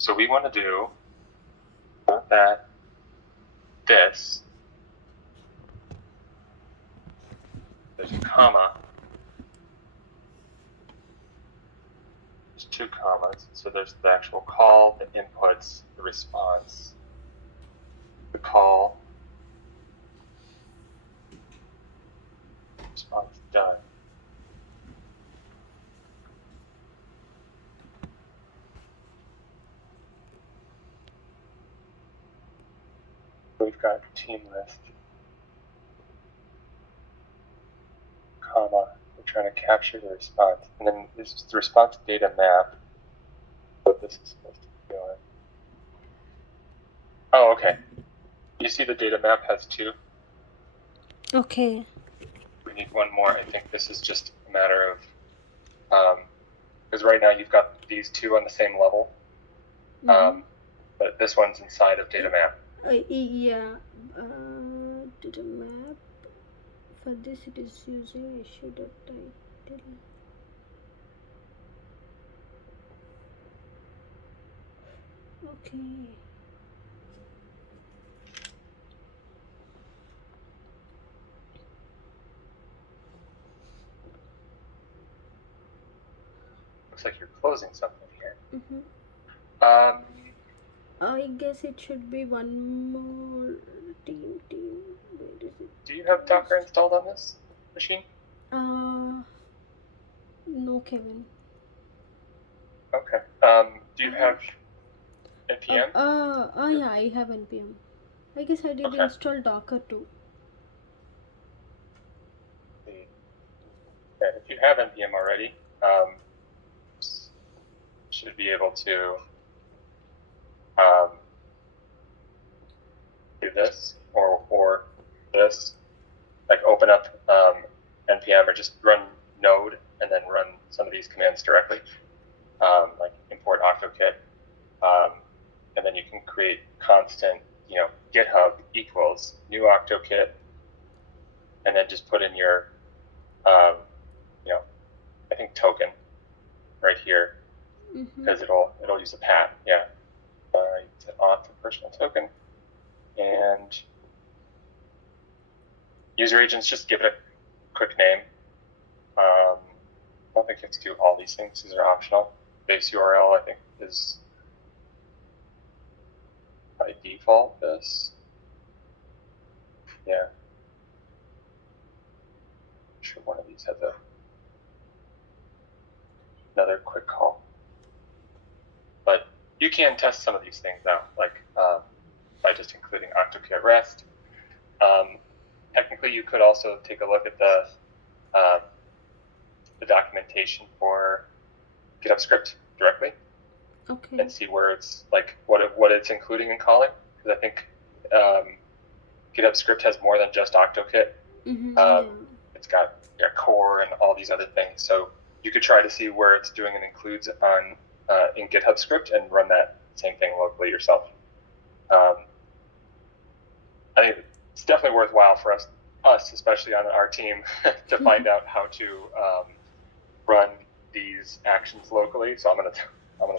So we want to do that, this, there's a comma, there's two commas, so there's the actual call, the inputs, the response, the call, response done. We've got team list, comma, we're trying to capture the response, and then this is the response data map, what this is supposed to be doing. Oh, okay. You see the data map has two? Okay. We need one more. I think this is just a matter of, because right now you've got these two on the same level, but this one's inside of data map. Yeah, data map. For this it is using issue.title. Okay. Looks like you're closing something here. I guess it should be one more team. Where is it? Do you have Docker installed on this machine? No, Kevin. Okay. Do you have npm? Yeah, I have npm. I guess I did install Docker too. Yeah, if you have npm already, should be able to do this or this, like open up npm or just run node and then run some of these commands directly, like import octokit, and then you can create constant, GitHub equals new octokit, and then just put in your, I think token right here, because it'll use a path. Yeah, it's an auth for personal token, and user agents, just give it a quick name. I don't think you have to do all these things; these are optional. Base URL, I think, is by default this. Yeah. I'm sure one of these has another quick call. But you can test some of these things out, like by just including octokit rest. Technically, you could also take a look at the documentation for GitHub script directly, and see where it's like what it's including and calling. Because I think GitHub script has more than just octokit. It's got core and all these other things. So you could try to see where it's doing and includes on in GitHub script and run that same thing locally yourself. I think it's definitely worthwhile for us, especially on our team, to find out how to run these actions locally. So I'm gonna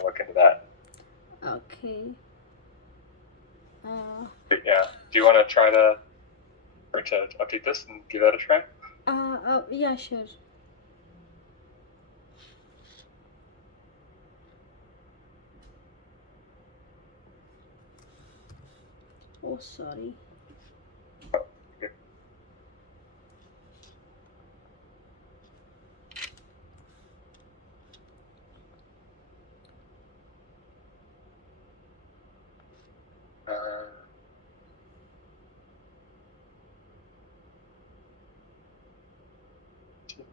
look into that. Okay. But yeah. Do you want to try to update this and give that a try? Yeah, sure. Oh, sorry.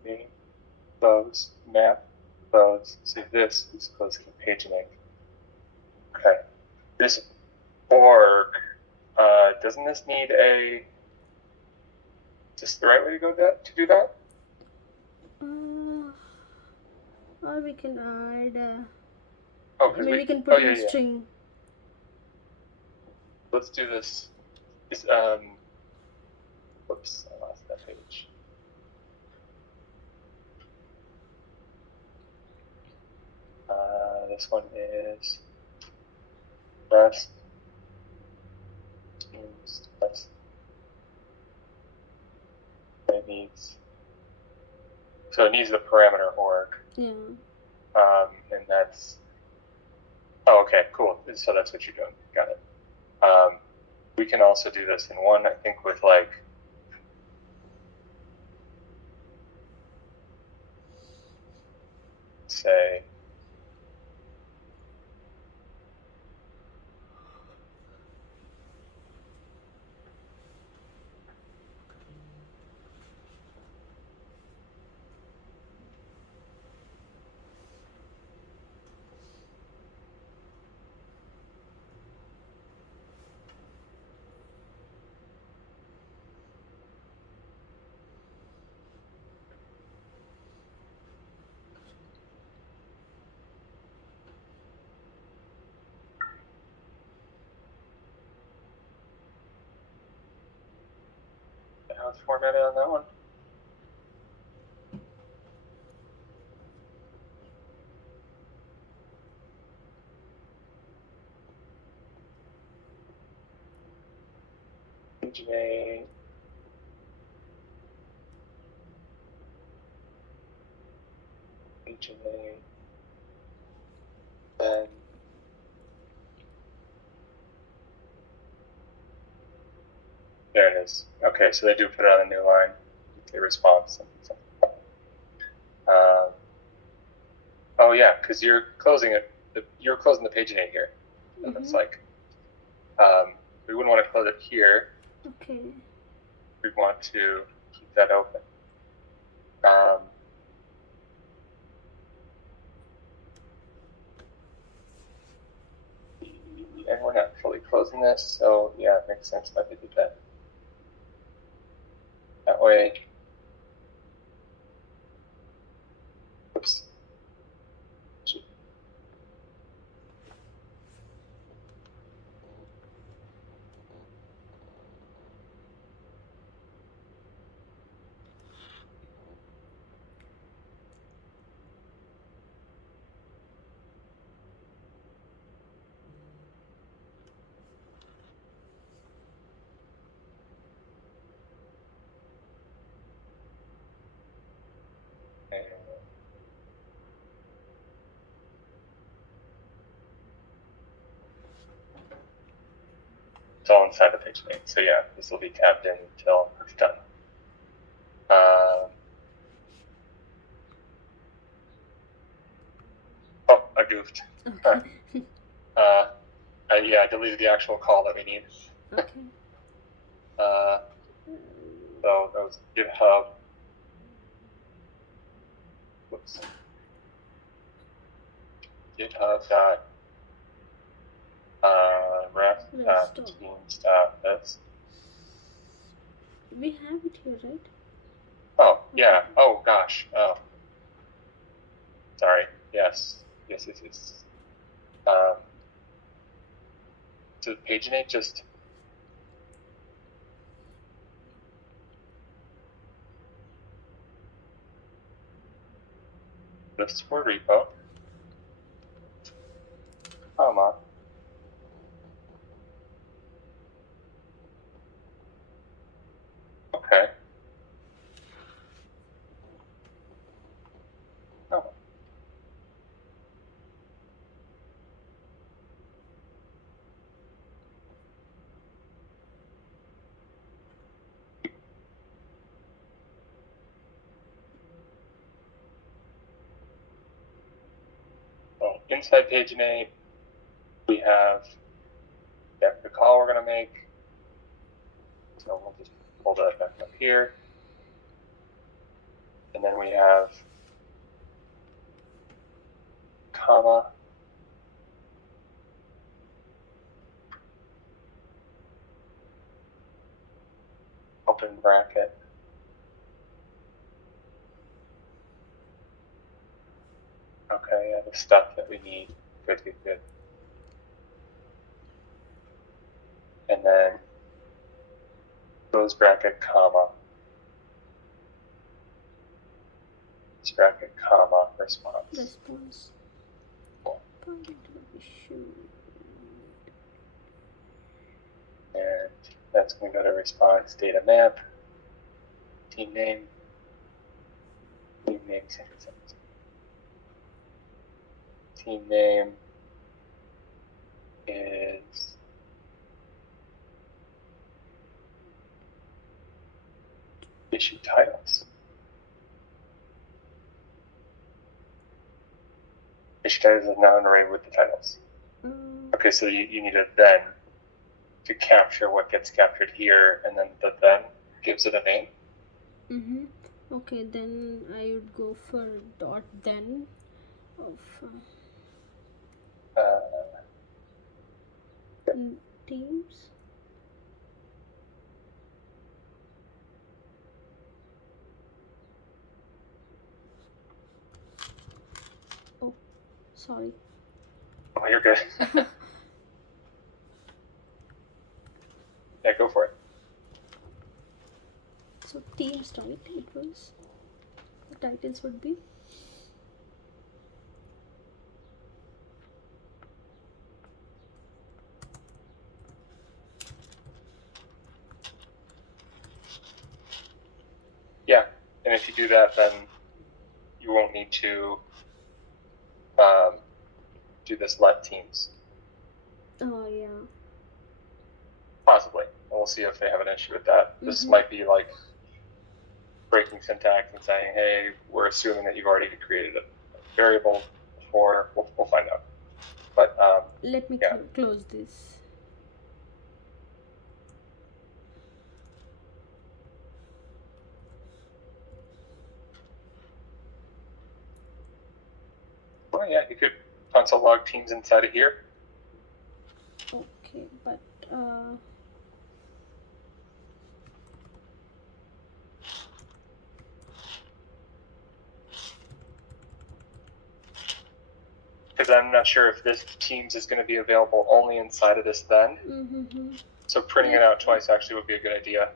Name, close, map, close. See, this is close to paginate. Okay. This org, doesn't this need a? Is this the right way to go to do that? Or we can add. We can put in string. Let's do this. Whoops, I lost that page. This one is rest. It needs. So it needs the parameter org. Yeah. And that's. Oh, okay, cool. So that's what you're doing. Got it. We can also do this in one, I think, with like. Say. How it's formatted on that one? PGA. PGA. Then. There it is. Okay, so they do put it on a new line. A response. Oh yeah, because you're closing it. You're closing the page in A here, and it's like we wouldn't want to close it here. Okay. We want to keep that open. And we're not fully closing this, so yeah, it makes sense that they did that. That way. Oops. It's all inside the page name. So yeah, this will be tabbed in until it's done. Oh, I goofed. Okay. Yeah, I deleted the actual call that we need. Okay. So that was GitHub. Whoops. GitHub dot ref teams this. We have it here, right? Oh yeah. Oh gosh. Oh. Sorry. Yes. So paginate just. This for repo. Come on. Okay. Oh. So inside paginate, we have the call we're going to make. So we'll just pull that back up here. And then we have comma. Open bracket. Okay, yeah, the stuff that we need. Good. And then close bracket, comma. Close bracket, comma, response. Response. Cool. Point issue. just going to go to response, data map, team name, San Francisco. Team name is issue titles. Issue titles is now an array with the titles. Okay, so you need a then to capture what gets captured here, and then the then gives it a name. Mm-hmm. Okay, then I would go for dot then of teams. Oh, sorry. Oh, you're good. Yeah, go for it. So teams, right? It was the titles would be. Yeah, and if you do that, then you won't need to do this let teams. Oh yeah. Possibly. And we'll see if they have an issue with that. This might be like breaking syntax and saying, hey, we're assuming that you've already created a variable before. We'll find out. But let me close this. Well, yeah, you could console log teams inside of here. Okay, but because I'm not sure if this teams is going to be available only inside of this then. Mm-hmm. So printing it out twice actually would be a good idea.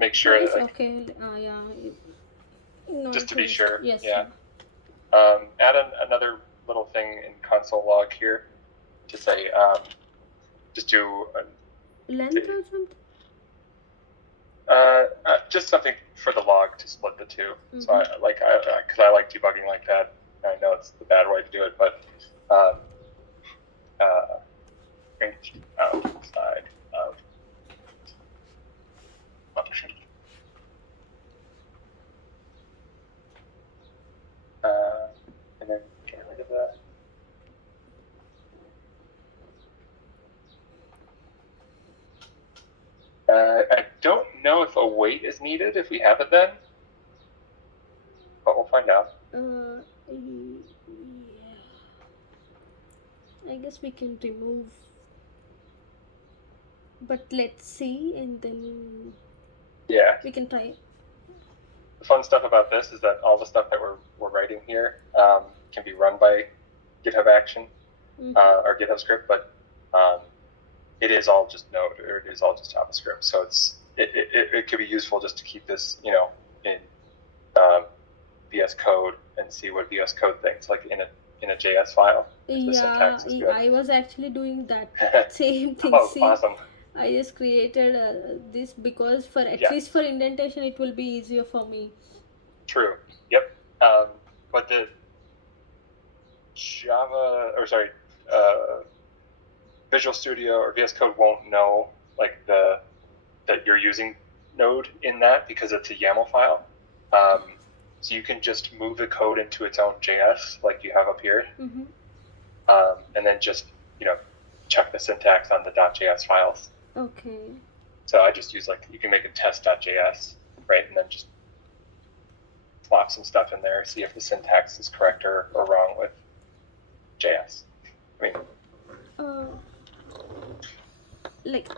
Make sure that okay. Yeah. No, just to be sure. Yes. Yeah. Add another little thing in console log here to say just do length or something. Just something for the log to split the two. So because I like debugging like that. I know it's the bad way to do it, but print outside of function. And then get rid of that. I don't know if a wait is needed if we have it then, but we'll find out. Yeah. I guess we can remove, but let's see, and then we can try it. The fun stuff about this is that all the stuff that we're writing here can be run by GitHub Action or GitHub Script, but it is all just Node or it is all just JavaScript. So it could be useful just to keep this, in VS Code and see what VS Code thinks, like in a JS file. Yeah, I was actually doing that same thing. Oh, awesome. I just created this because for at least for indentation it will be easier for me. True. Yep. But the Visual Studio or VS Code won't know like that you're using Node in that because it's a YAML file. So you can just move the code into its own JS like you have up here, and then just check the syntax on the .js files. Okay. So I just use you can make a test.js, right, and then just plop some stuff in there, see if the syntax is correct or wrong with JS.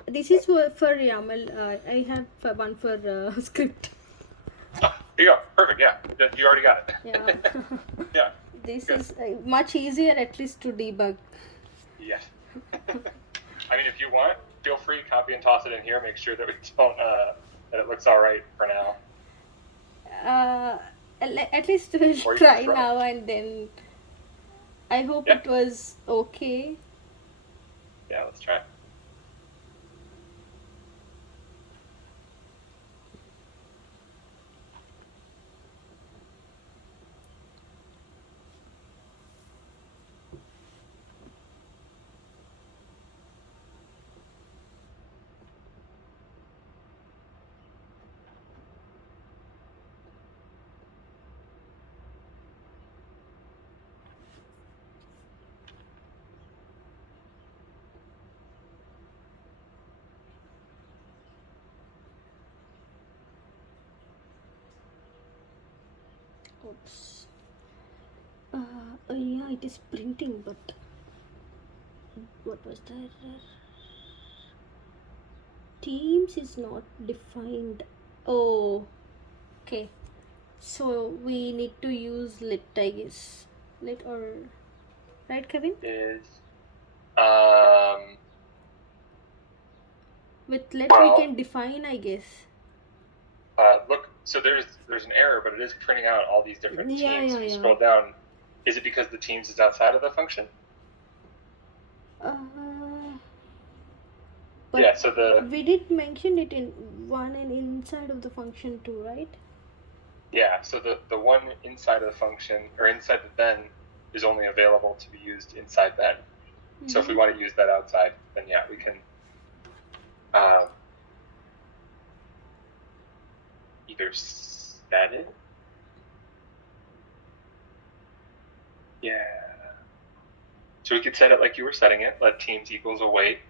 This is for YAML. I have one for script. Oh, here you go. Perfect. Yeah, you already got it. Yeah. Yeah. This is much easier, at least, to debug. Yes. I mean, if you want, feel free to copy and toss it in here. Make sure that we don't that it looks all right for now. At least we'll try now and then. I hope it was okay. Yeah, let's try. Oops. Yeah, it is printing, but what was the error? Teams is not defined. Oh, okay. So we need to use lit, I guess. Lit or right, Kevin? Is With lit well, we can define, I guess. look. So there's an error, but it is printing out all these different teams. If you Yeah. scroll down, is it because the teams is outside of the function? But yeah. So we did mention it in one and inside of the function too, right? Yeah, so the one inside of the function, or inside the then, is only available to be used inside then. So if we want to use that outside, then yeah, we can either set it. Yeah. So we could set it like you were setting it, let teams equals await,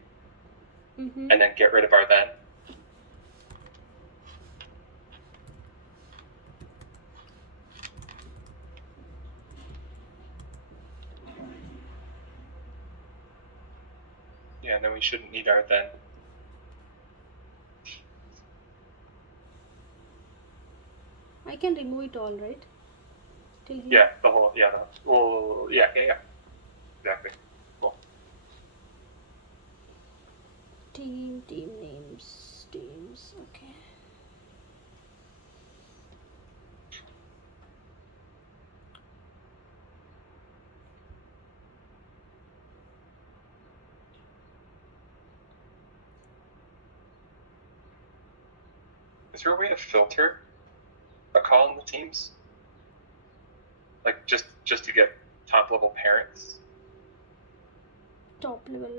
and then get rid of our then. Yeah, and then we shouldn't need our then. I can remove it all, right? Till here? Yeah, the whole, yeah, well, yeah, exactly. Cool. Team names, teams, okay. Is there a way to filter a call in the teams? Like just to get top level parents? Top level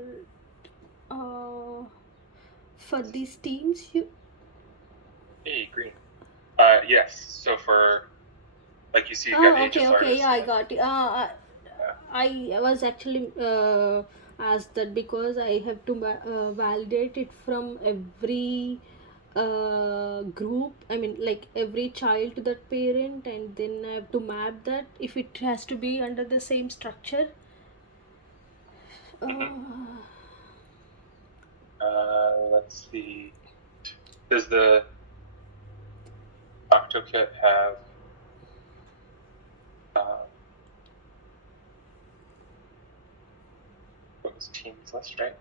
for these teams you Hey, green. Yes. So for, like, you see, you got ages okay, artists. yeah, I got it. I was actually asked that because I have to validate it from every group. I mean, like every child to that parent, and then I have to map that if it has to be under the same structure. Let's see. Does the OctoKit have what was teams list, right?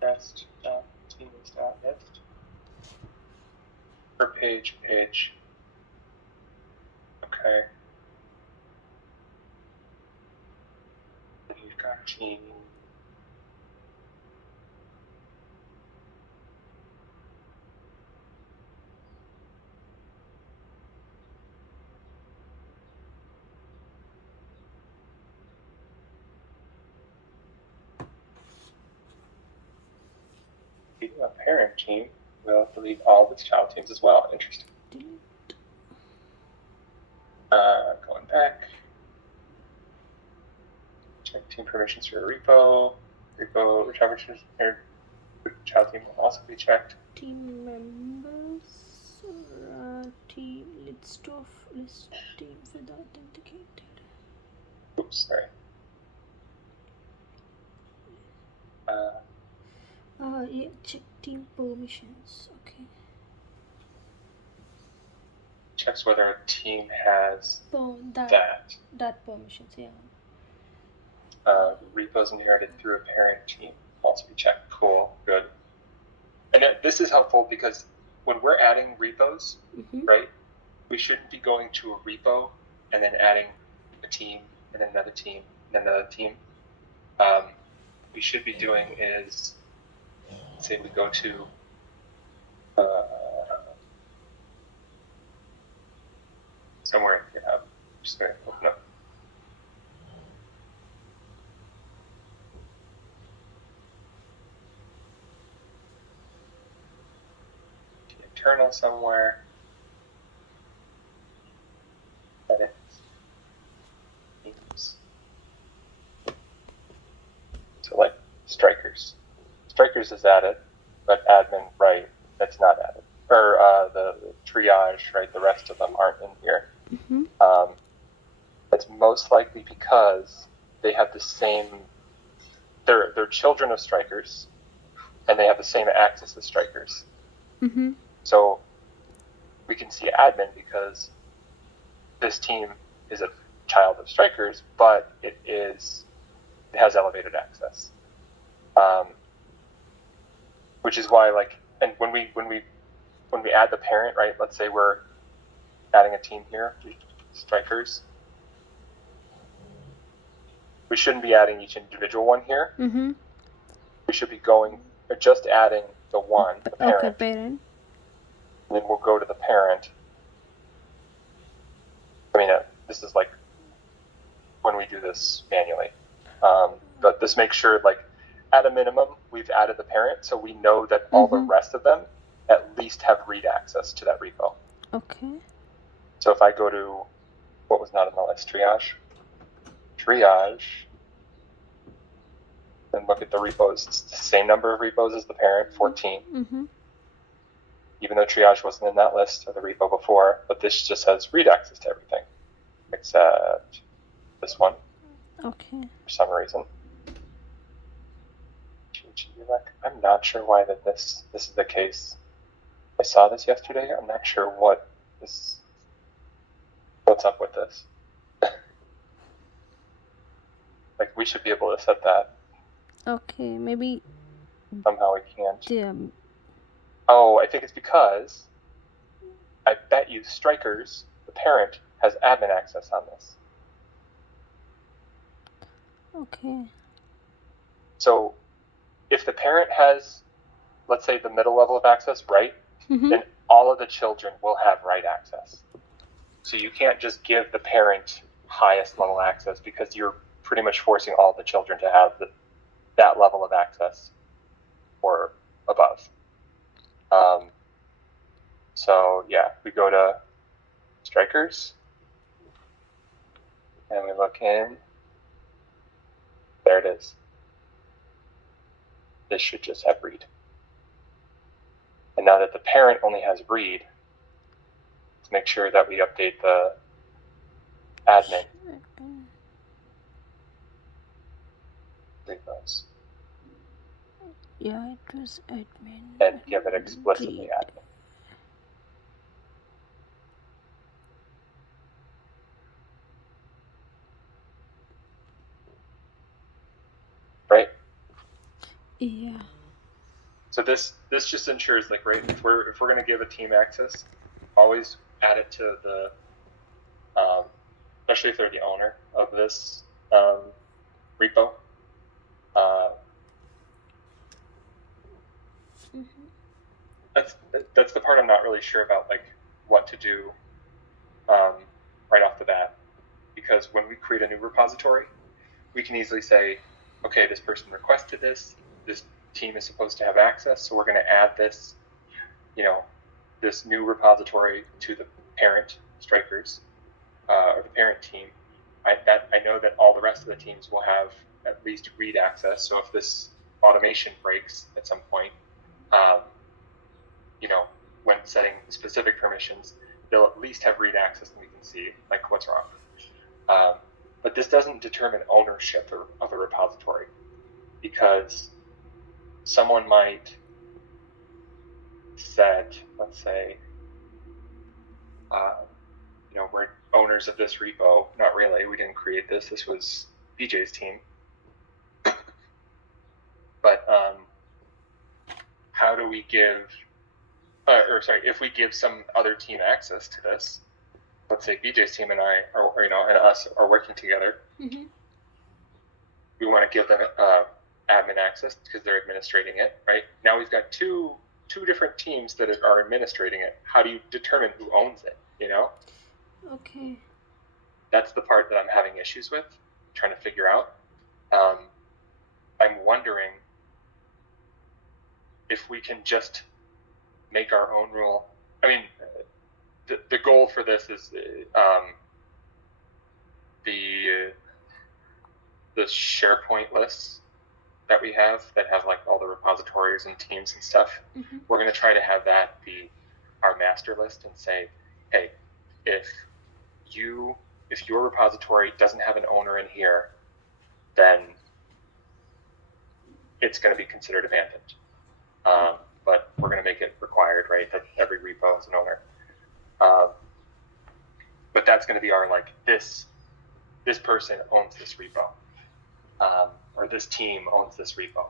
Test.teams.list per page. Okay. And you've got team. A parent team will delete all of its child teams as well. Interesting. Going back. Check team permissions for a repo. Repo return child team will also be checked. Team members or team list teams with authenticated. Oops, sorry. Yeah, check team permissions. Okay. Checks whether a team has that permissions. Yeah. Repos inherited through a parent team also be checked. Cool, good. And this is helpful because when we're adding repos, right, we shouldn't be going to a repo and then adding a team and then another team and then another team. We should be doing is, say we go to somewhere in GitHub. I'm just going to open up. Internal somewhere. Edit. Teams. So like Strikers. Strikers is added, but admin right, that's not added. or the triage, right? The rest of them aren't in here. Mm-hmm. It's most likely because they have the same. They're children of strikers, and they have the same access as strikers. Mm-hmm. So we can see admin because this team is a child of strikers, but it has elevated access. Which is why, like, and when we add the parent, right? Let's say we're adding a team here, strikers. We shouldn't be adding each individual one here. Mm-hmm. We should be just adding the one, the parent. Okay, parent. And then we'll go to the parent. I mean, this is like when we do this manually. But this makes sure, like, at a minimum, we've added the parent, so we know that all the rest of them at least have read access to that repo. Okay. So if I go to what was not on the list, triage, and look at the repos, it's the same number of repos as the parent, 14. Mm-hmm. Even though triage wasn't in that list of the repo before, but this just has read access to everything, except this one. Okay. For some reason. I'm not sure why this is the case. I saw this yesterday. I'm not sure what's up with this. Like, we should be able to set that. Okay, maybe somehow we can't. Yeah. Oh, I think it's because I bet you strikers, the parent, has admin access on this. Okay. So if the parent has, let's say, the middle level of access, right, then all of the children will have right access. So you can't just give the parent highest level access because you're pretty much forcing all the children to have that level of access or above. So yeah, we go to strikers and we look in. There it is. This should just have read. And now that the parent only has read, let's make sure that we update the admin. Repos. Yeah, it was admin. And give it explicitly admin. Right? Yeah. So this just ensures, like, right, if we're going to give a team access, always add it to the, especially if they're the owner of this repo. That's the part I'm not really sure about, like, what to do right off the bat, because when we create a new repository, we can easily say, okay, this person requested this team is supposed to have access, so we're going to add this, this new repository to the parent strikers or the parent team. I know that all the rest of the teams will have at least read access. So if this automation breaks at some point, when setting specific permissions, they'll at least have read access and we can see, like, what's wrong. But this doesn't determine ownership of a repository, because someone might set, let's say, we're owners of this repo. Not really. We didn't create this. This was BJ's team. But how do we give, if we give some other team access to this, let's say BJ's team and I, and us are working together. Mm-hmm. We want to give them admin access because they're administrating it, right? Now we've got two different teams that are administrating it. How do you determine who owns it, Okay. That's the part that I'm having issues with, trying to figure out. I'm wondering if we can just make our own rule. I mean, the goal for this is the SharePoint lists that we have that have, like, all the repositories and teams and stuff. Mm-hmm. We're going to try to have that be our master list and say, hey, if your repository doesn't have an owner in here, then it's going to be considered abandoned. But we're going to make it required, right, that every repo has an owner. But that's going to be our, like, this person owns this repo, or this team owns this repo.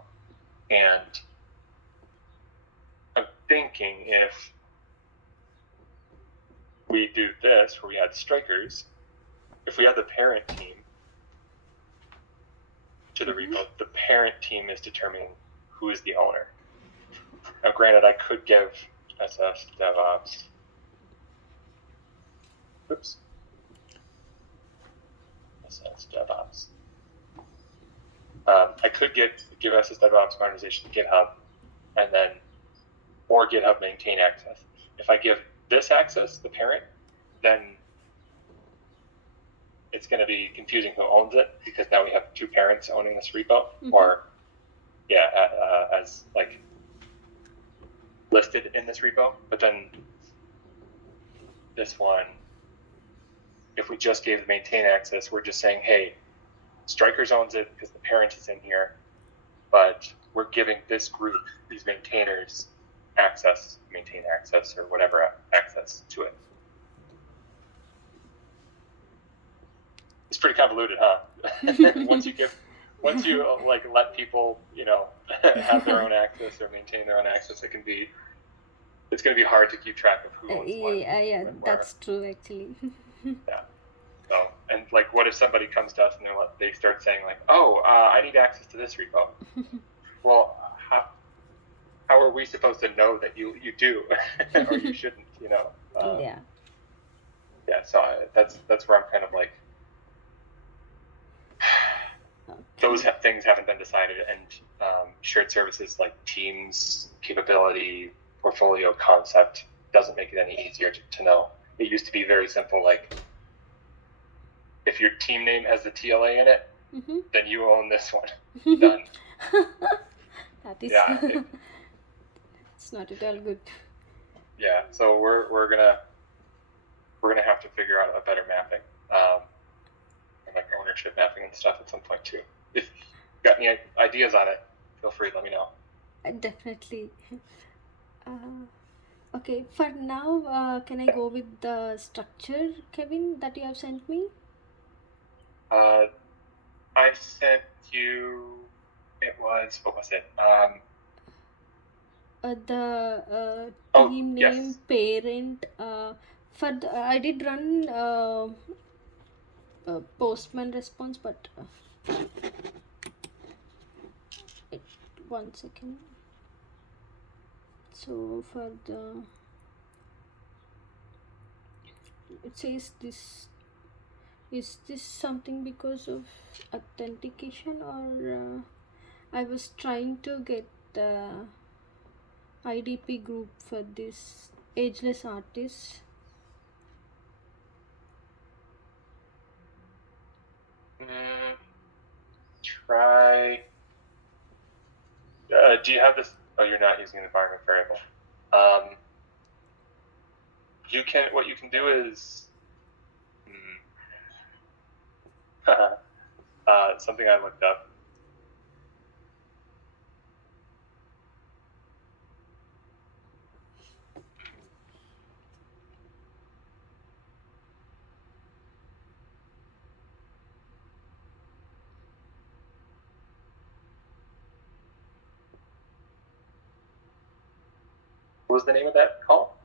And I'm thinking if we do this, where we add strikers, if we add the parent team to the repo, the parent team is determining who is the owner. Now, granted, I could give SS DevOps. Oops. SS DevOps. I could give SS DevOps modernization to GitHub, and then, or GitHub maintain access. If I give this access, the parent, then it's going to be confusing who owns it, because now we have two parents owning this repo, or as like listed in this repo. But then this one, if we just gave the maintain access, we're just saying, hey, Strikers owns it because the parent is in here, but we're giving this group, these maintainers, maintain access, or whatever access to it. It's pretty convoluted, huh? once you like let people, have their own access or maintain their own access, it's going to be hard to keep track of who owns what. Yeah, that's true, actually. Yeah. So, and like, what if somebody comes to us and they start saying like, oh, I need access to this repo. Well, how are we supposed to know that you do or you shouldn't, Yeah. Yeah, so that's where I'm kind of like, okay. Those things haven't been decided, and shared services like Teams capability, portfolio concept doesn't make it any easier to know. It used to be very simple, like, if your team name has the TLA in it, then you own this one. Done. That is. Yeah. It's not at all good. Yeah. So we're gonna have to figure out a better mapping, and like ownership mapping and stuff at some point too. If you've got any ideas on it, feel free to let me know. Definitely. Okay. For now, can I go with the structure, Kevin, that you have sent me? I sent you. What was it? The team name, yes. Parent. I did run Postman response, but wait 1 second. So for it says this. Is this something because of authentication, or I was trying to get the IDP group for this ageless artist? Try. Do you have this? Oh, you're not using an environment variable. What you can do is something I looked up. What was the name of that call?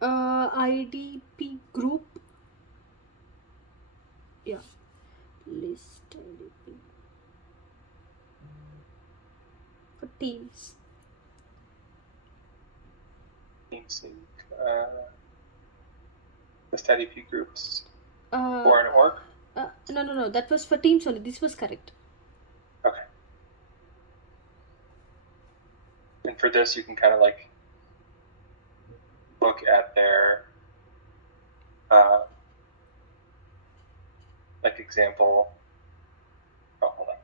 IDP group. Yeah. List IDP. For Teams. TeamSync. List IDP groups. For an org? No. That was for Teams only. This was correct. Okay. And for this, you can kind of like look at their like example. Oh, hold on.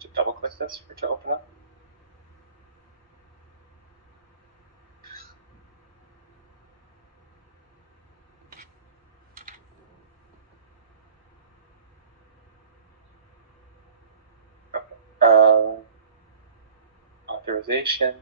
Just double click this to open up. authorization,